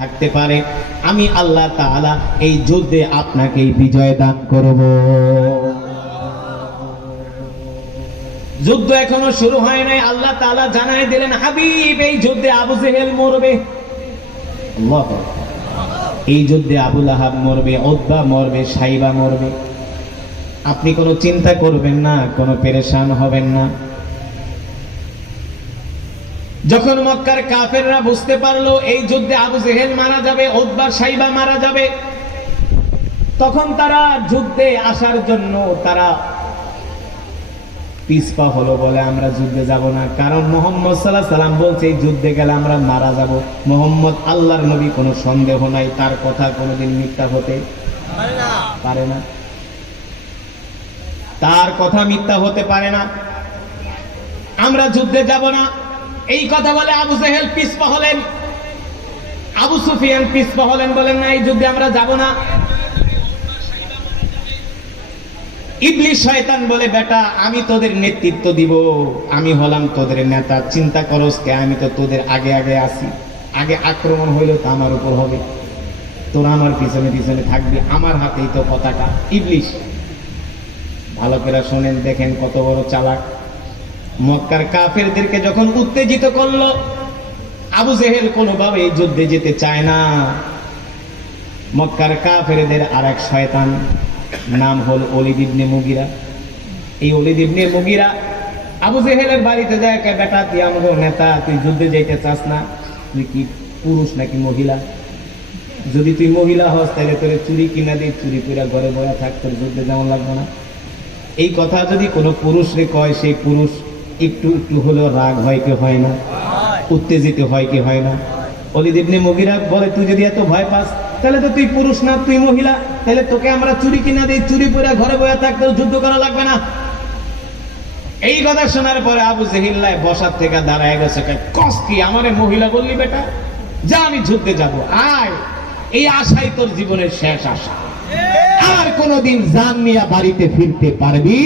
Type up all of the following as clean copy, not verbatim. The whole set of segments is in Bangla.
থাকতে পারে, আমি আল্লাহ তাআলা এই যুদ্ধে আপনাকে বিজয় দান করব। যুদ্ধ এখনো শুরু হয় নাই, আল্লাহ তাআলা জানাই দিলেন হাবিব এই যুদ্ধে আবু জেহেল মরবে। আল্লাহু আকবার। এই যুদ্ধে আবু লাহাব মরবে, উতবা মরবে, সাইবা মরবে। আপনি কোনো চিন্তা করবেন না, কোনো পেরেশান হবেন না। যখন মক্কার কাফেররা বুঝতে পারলো এই যুদ্ধে আবু জেহেল মারা যাবে, উতবা সাইবা মারা যাবে, তখন তারা যুদ্ধে আসার জন্য তারা পিছপা হলো, বলে আমরা যুদ্ধে যাব না। কারণ মুহাম্মদ সাল্লাল্লাহু আলাইহি সাল্লাম বলছে এই যুদ্ধে গেলে আমরা মারা যাব। মুহাম্মদ আল্লাহর নবী, কোনো সন্দেহ নাই, তার কথা কোনোদিন মিথ্যা হতে পারে না, তার কথা মিথ্যা হতে পারে না। আমরা যুদ্ধে যাব না এই কথা বলে আবু জেহেল পিছপা হলেন, আবু সুফিয়ান পিছপা হলেন, বলেন না এই যুদ্ধে আমরা যাব না। ইবলিস শয়তান বলে বেটা আমি তোদের নেতৃত্ব দিব, আমি হলাম তোদের নেতা, চিন্তা করস কে, আমি তো তোদের আগে আগে আসি, আগে আক্রমণ হইলো তো আমার উপর হবে, তোরা আমার পিছনে পিছনে থাকবি, আমার হাতেই তো পতাকা। ইবলিস, ভালো করে শোনেন, দেখেন কত বড় চালাক। মক্কার কাফেরদেরকে যখন উত্তেজিত করলো, আবু জেহেল কোনোভাবে এই যুদ্ধে যেতে চায় না। মক্কার কাফেরদের আর এক শয়তান নাম হল ওলীদ ইবনে মুগীরা। এই ওলীদ ইবনে মুগীরা আবু জেহেলের বাড়িতে যায়, বেটা তুই আমগো নেতা, তুই যুদ্ধে যাইতে চাস না, তুই কি পুরুষ নাকি মহিলা? যদি তুই মহিলা হস তাহলে তোরে চুরি কিনা দিই, চুরি করে ঘরে বয়া থাক, তোর যুদ্ধে যেমন লাগবে না। এই কথা যদি কোনো পুরুষ রে কয়, সেই পুরুষ একটু একটু হলেও রাগ হয় কি হয় না, উত্তেজিত হয় কি হয় না? ওলীদ ইবনে মুগীরা বলে তুই যদি এত ভয় পাস তাহলে তো তুই পুরুষ না, তুই মহিলা, তাহলে তোকে আমরা চুরি কিনা দিই, চুরি করে ঘরে বয়া থাক, তোর যুদ্ধ করা লাগবে না। এই কথা শোনার পরে আবু জেহেল বসার থেকে দাঁড়ায় গেছে, কস কি আমারে মহিলা বললি বেটা, যা আমি যুদ্ধে যাব, আয়, এই আশাই তোর জীবনের শেষ আশা, আর কোনদিন জান নিয়ে বাড়িতে ফিরতে পারবি?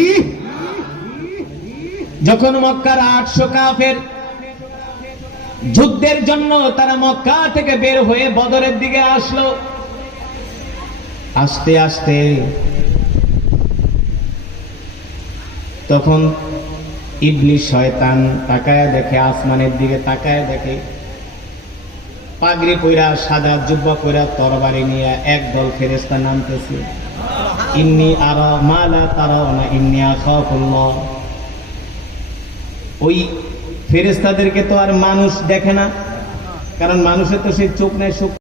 যখন মক্কার 800 কাফের যুদ্ধের জন্য তারা মক্কা থেকে বের হয়ে বদরের দিকে আসলো, আস্তে আস্তে তখন ইবলিস শয়তান তাকায় দেখে, আসমানের দিকে তাকায় দেখে পাগড়ি পইরা, সাদা জুব্বা পইরা, তরবারি নিয়ে একদল ফেরেশতা নামতেছে। ইন্নী আরা মা লা তারাউনা ইন্নী আখাফুল্লাহ। ওই ফেরেশতাদেরকে তো আর মানুষ দেখে না, কারণ মানুষের তো সেই চোখ নাই,